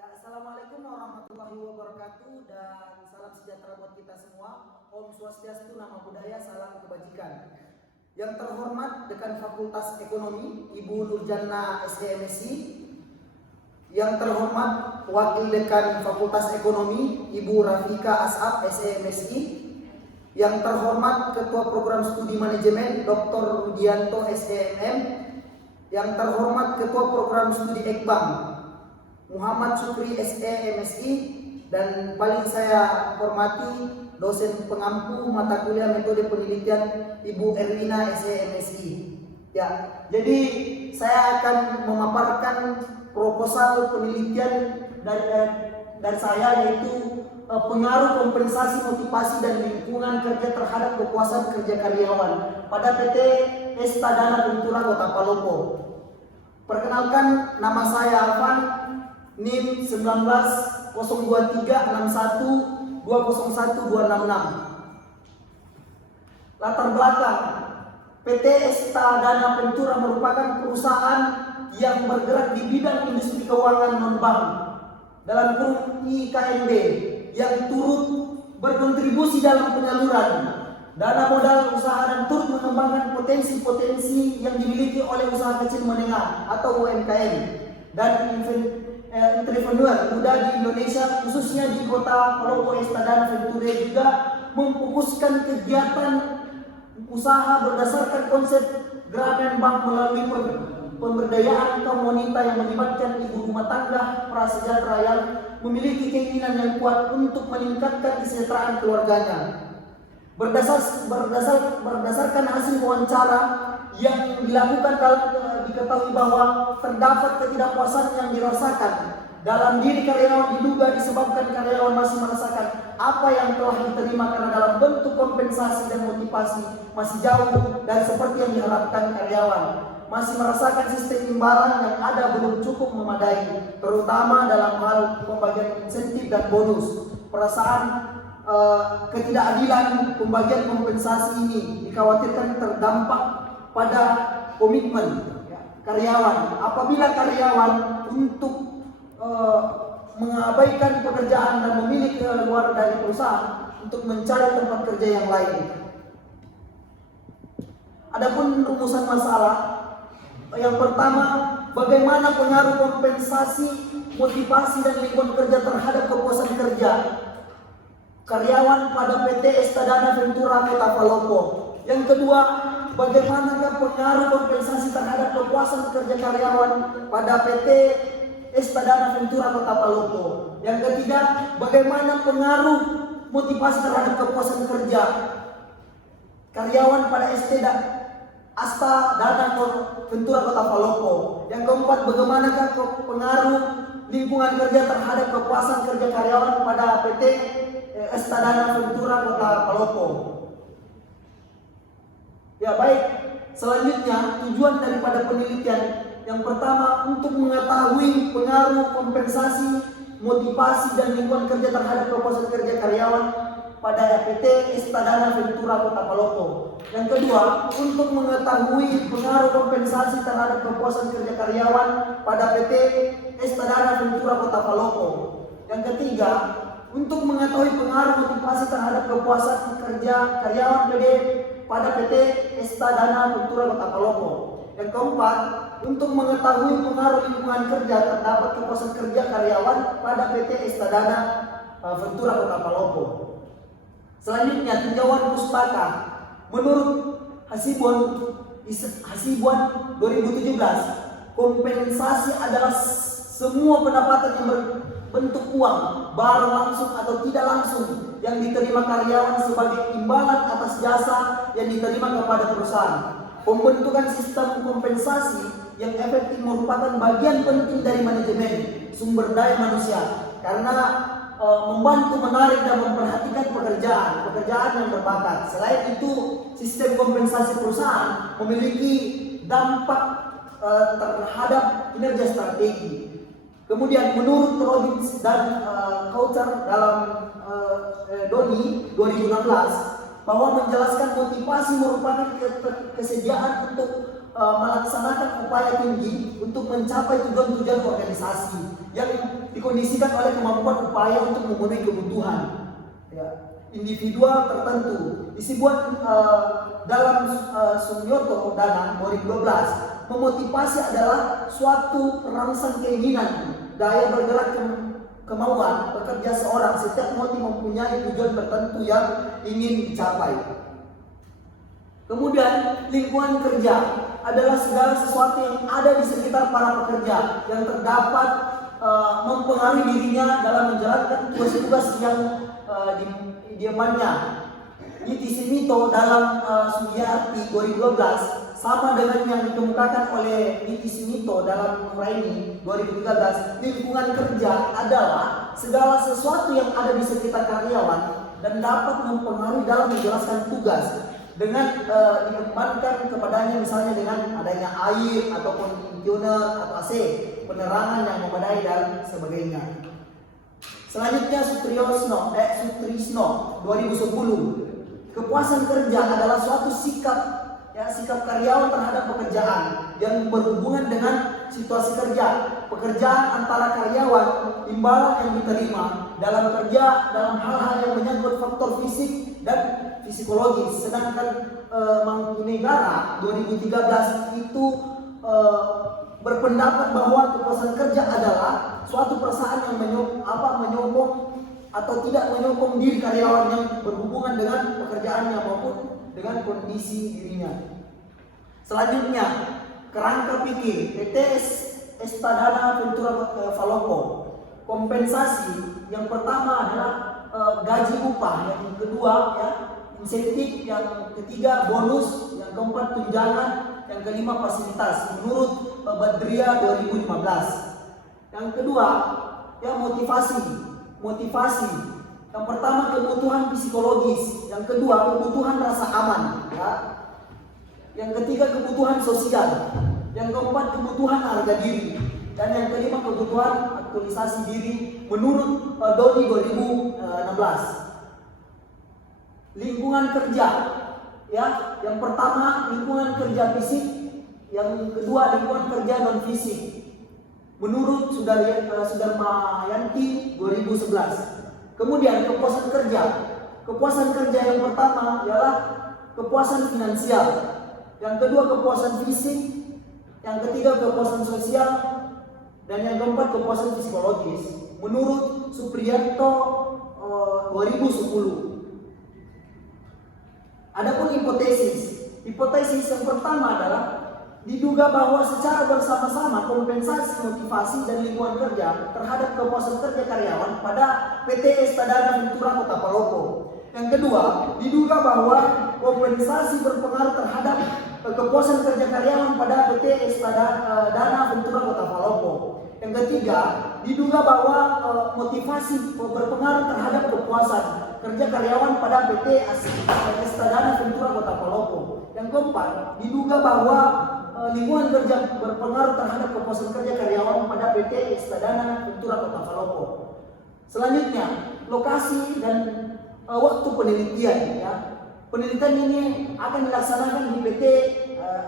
Ya, Assalamualaikum warahmatullahi wabarakatuh dan salam sejahtera buat kita semua. Om Swastiastu, Namo Buddhaya, salam kebajikan. Yang terhormat Dekan Fakultas Ekonomi Ibu Nurjana SDMSI, yang terhormat Wakil Dekan Fakultas Ekonomi Ibu Rafika As'ab SEMSI, yang terhormat Ketua Program Studi Manajemen Dr. Rudianto SEMM, yang terhormat Ketua Program Studi Ekbang Muhammad Syukri SEMSI, dan paling saya hormati dosen pengampu mata kuliah metode penelitian Ibu Erwina SEMSI. Ya, jadi saya akan memaparkan proposal penelitian dari saya, yaitu pengaruh kompensasi, motivasi dan lingkungan kerja terhadap kepuasan kerja karyawan pada PT Estadana Ventura Kota Palopo. Perkenalkan, nama saya Alvan, NIM 19-02361-201-266. Latar belakang, PT Estadana Ventura merupakan perusahaan yang bergerak di bidang industri keuangan non-bank dalam kurung IKNB, yang turut berkontribusi dalam penyaluran dana modal usaha dan turut mengembangkan potensi-potensi yang dimiliki oleh usaha kecil menengah atau UMKM dan entrepreneur muda di Indonesia, khususnya di Kota Palopo. Estadana Ventura juga memfokuskan kegiatan usaha berdasarkan konsep Grameen Bank melalui pemberdayaan kaum wanita yang melibatkan ibu rumah tangga prasejahtera yang memiliki keinginan yang kuat untuk meningkatkan kesejahteraan keluarganya. Berdasarkan hasil wawancara yang dilakukan, diketahui bahwa terdapat ketidakpuasan yang dirasakan dalam diri karyawan diduga disebabkan karyawan masih merasakan apa yang telah diterima, karena dalam bentuk kompensasi dan motivasi masih jauh dan seperti yang diharapkan karyawan, masih merasakan sistem imbalan yang ada belum cukup memadai, terutama dalam hal pembagian insentif dan bonus. Perasaan ketidakadilan pembagian kompensasi ini dikhawatirkan terdampak pada komitmen karyawan. Apabila karyawan untuk mengabaikan pekerjaan dan memilih keluar dari perusahaan untuk mencari tempat kerja yang lain. Adapun rumusan masalah, yang pertama, bagaimana pengaruh kompensasi, motivasi dan lingkungan kerja terhadap kepuasan kerja karyawan pada PT Estadana Ventura Kota Palopo. Yang kedua, bagaimana pengaruh kompensasi terhadap kepuasan kerja karyawan pada PT Estadana Ventura Kota Palopo. Yang ketiga, bagaimana pengaruh motivasi terhadap kepuasan kerja karyawan pada Estadana Ventura Kota Palopo. Yang keempat, bagaimanakah pengaruh lingkungan kerja terhadap kepuasan kerja karyawan pada PT Estadana Ventura Kota Palopo. Ya, baik. Selanjutnya, tujuan daripada penelitian yang pertama untuk mengetahui pengaruh kompensasi, motivasi dan lingkungan kerja terhadap kepuasan kerja karyawan pada PT Estadana Ventura Kota Palopo. Yang kedua, untuk mengetahui pengaruh kompensasi terhadap kepuasan kerja karyawan pada PT Estadana Ventura Kota Palopo. Yang ketiga, untuk mengetahui pengaruh motivasi terhadap kepuasan kerja karyawan pada PT Estadana Ventura Kota Palopo. Yang keempat, untuk mengetahui pengaruh lingkungan kerja terdapat kepuasan kerja karyawan pada PT Estadana Ventura Kota Palopo. Selanjutnya, tinjauan pustaka. Menurut Hasibuan 2017, kompensasi adalah semua pendapatan yang berbentuk uang, barang langsung atau tidak langsung, yang diterima karyawan sebagai imbalan atas jasa yang diterima kepada perusahaan. Pembentukan sistem kompensasi yang efektif merupakan bagian penting dari manajemen sumber daya manusia, karena membantu menarik dan memperhatikan pekerjaan yang berbakat. Selain itu, sistem kompensasi perusahaan memiliki dampak terhadap kinerja strategi. Kemudian, menurut Robbins dan Coulter dalam Doni 2016, bahwa menjelaskan motivasi merupakan kesediaan untuk melaksanakan upaya tinggi untuk mencapai tujuan-tujuan organisasi yang dikondisikan oleh kemampuan upaya untuk memenuhi kebutuhan ya, individual tertentu. Disebut dalam Sunyoto Danang 2012, memotivasi adalah suatu perangsang keinginan, daya bergerak kemauan bekerja seorang. Setiap motif mempunyai tujuan tertentu yang ingin dicapai. Kemudian lingkungan kerja adalah segala sesuatu yang ada di sekitar para pekerja yang terdapat mempengaruhi dirinya dalam menjalankan tugas-tugas yang diamannya. Niti Simito dalam Sugiyarti 2012 sama dengan yang dikemukakan oleh Niti Simito dalam Nuraini 2013. Lingkungan kerja adalah segala sesuatu yang ada di sekitar karyawan dan dapat mempengaruhi dalam menjelaskan tugas dengan dikembangkan kepadanya, misalnya dengan adanya air atau kondisioner atau AC, penerangan yang memadai dan sebagainya. Selanjutnya Sutrisno 2010, kepuasan kerja adalah suatu sikap karyawan terhadap pekerjaan yang berhubungan dengan situasi kerja, pekerjaan antara karyawan, imbalan yang diterima dalam kerja dalam hal-hal yang menyangkut faktor fisik dan psikologis. Sedangkan Mangkunegara 2013 itu berpendapat bahwa kepuasan kerja adalah suatu perasaan yang menyokong atau tidak menyokong diri karyawan yang berhubungan dengan pekerjaannya maupun dengan kondisi dirinya. Selanjutnya, kerangka pikir PT Estadana Ventura Falopo. Kompensasi yang pertama adalah gaji upah, yang kedua insentif, yang ketiga bonus, yang keempat tunjangan, yang kelima fasilitas menurut Badria 2015. Yang kedua motivasi. Yang pertama kebutuhan psikologis, yang kedua kebutuhan rasa aman ya. Yang ketiga kebutuhan sosial, yang keempat kebutuhan harga diri, dan yang kelima kebutuhan aktualisasi diri menurut Dodi 2016. Lingkungan kerja ya, yang pertama lingkungan kerja fisik, yang kedua lingkungan kerja non fisik menurut Sudarmayanti 2011. Kemudian kepuasan kerja yang pertama ialah kepuasan finansial, yang kedua kepuasan fisik, yang ketiga kepuasan sosial, dan yang keempat kepuasan psikologis menurut Supriyanto 2010. Adapun hipotesis yang pertama adalah diduga bahwa secara bersama-sama kompensasi, motivasi, dan lingkungan kerja terhadap kepuasan kerja karyawan pada PT Estadana Ventura Kota Palopo. Yang kedua, diduga bahwa kompensasi berpengaruh terhadap kepuasan kerja karyawan pada PT Estadana Ventura Kota Palopo. Yang ketiga, diduga bahwa motivasi berpengaruh terhadap kepuasan kerja karyawan pada PT Estadana Ventura Kota Palopo. Yang keempat, diduga bahwa lingkungan kerja berpengaruh terhadap kepuasan kerja karyawan pada PT Estadana Ventura Kota Palopo. Selanjutnya, lokasi dan waktu penelitian ya. Penelitian ini akan dilaksanakan di PT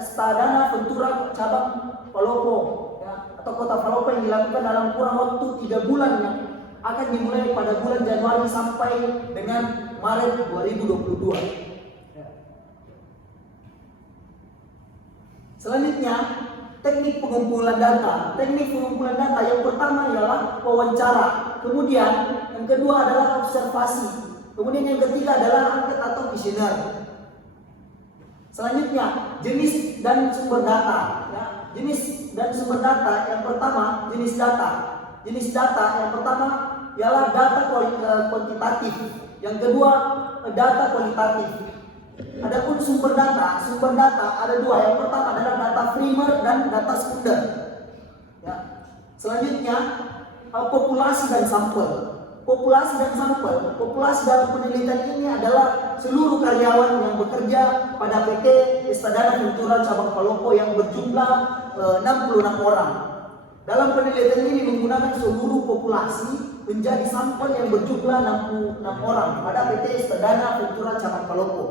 Estadana Ventura cabang Palopo ya, atau Kota Palopo, yang dilakukan dalam kurang waktu 3 bulan yang akan dimulai pada bulan Januari sampai dengan Maret 2022. Selanjutnya, teknik pengumpulan data. Teknik pengumpulan data yang pertama ialah wawancara. Kemudian yang kedua adalah observasi. Kemudian yang ketiga adalah angket atau kuesioner. Selanjutnya, jenis dan sumber data. Ya. Jenis dan sumber data yang pertama, jenis data. Jenis data yang pertama ialah data kuantitatif. Yang kedua, data kualitatif. Adapun sumber data ada dua. Yang pertama adalah data primer dan data sekunder. Ya. Selanjutnya populasi dan sampel. Populasi dalam penelitian ini adalah seluruh karyawan yang bekerja pada PT Estadana Ventura cabang Palopo yang berjumlah 66 orang. Dalam penelitian ini menggunakan seluruh populasi menjadi sampel yang berjumlah 66 orang pada PT Estadana Ventura cabang Palopo.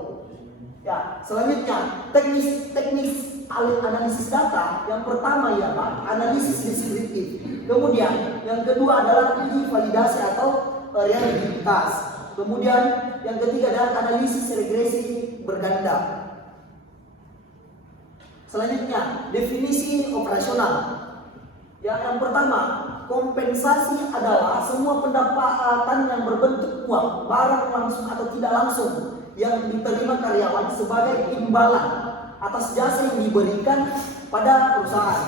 Ya, selanjutnya teknis analisis data yang pertama ialah analisis deskriptif. Kemudian yang kedua adalah uji validasi atau reliabilitas. Kemudian yang ketiga adalah analisis regresi berganda. Selanjutnya, definisi operasional. Yang pertama, kompensasi adalah semua pendapatan yang berbentuk uang, barang langsung atau tidak langsung yang diterima karyawan sebagai imbalan atas jasa yang diberikan pada perusahaan.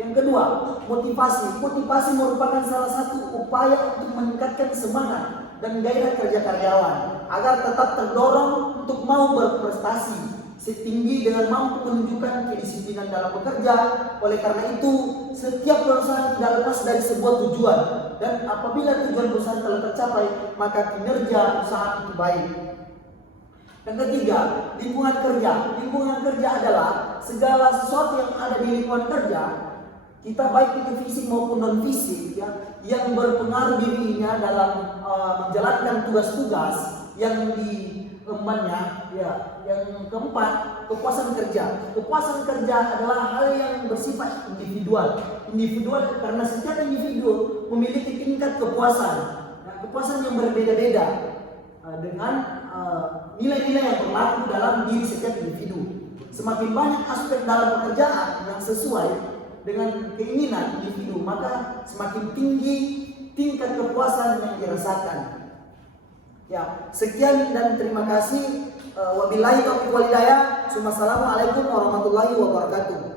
Yang kedua, motivasi. Motivasi merupakan salah satu upaya untuk meningkatkan semangat dan gairah kerja karyawan agar tetap terdorong untuk mau berprestasi setinggi dengan mampu menunjukkan kedisiplinan dalam bekerja. Oleh karena itu, setiap perusahaan tidak lepas dari sebuah tujuan, dan apabila tujuan perusahaan telah tercapai, maka kinerja usaha itu baik. Yang ketiga, lingkungan kerja. Lingkungan kerja adalah segala sesuatu yang ada di lingkungan kerja, kita baik itu fisik maupun non fisik, ya, yang berpengaruh dirinya dalam menjalankan tugas-tugas yang diembannya. Ya, yang keempat, kepuasan kerja. Kepuasan kerja adalah hal yang bersifat individual. Individual karena setiap individu memiliki tingkat kepuasan. Nah, kepuasan yang berbeda-beda dengan nilai-nilai yang berlaku dalam diri setiap individu. Semakin banyak aspek dalam pekerjaan yang sesuai dengan keinginan individu, maka semakin tinggi tingkat kepuasan yang dirasakan. Ya, sekian dan terima kasih. Wabillahi taufiq wal hidayah. Wassalamualaikum warahmatullahi wabarakatuh.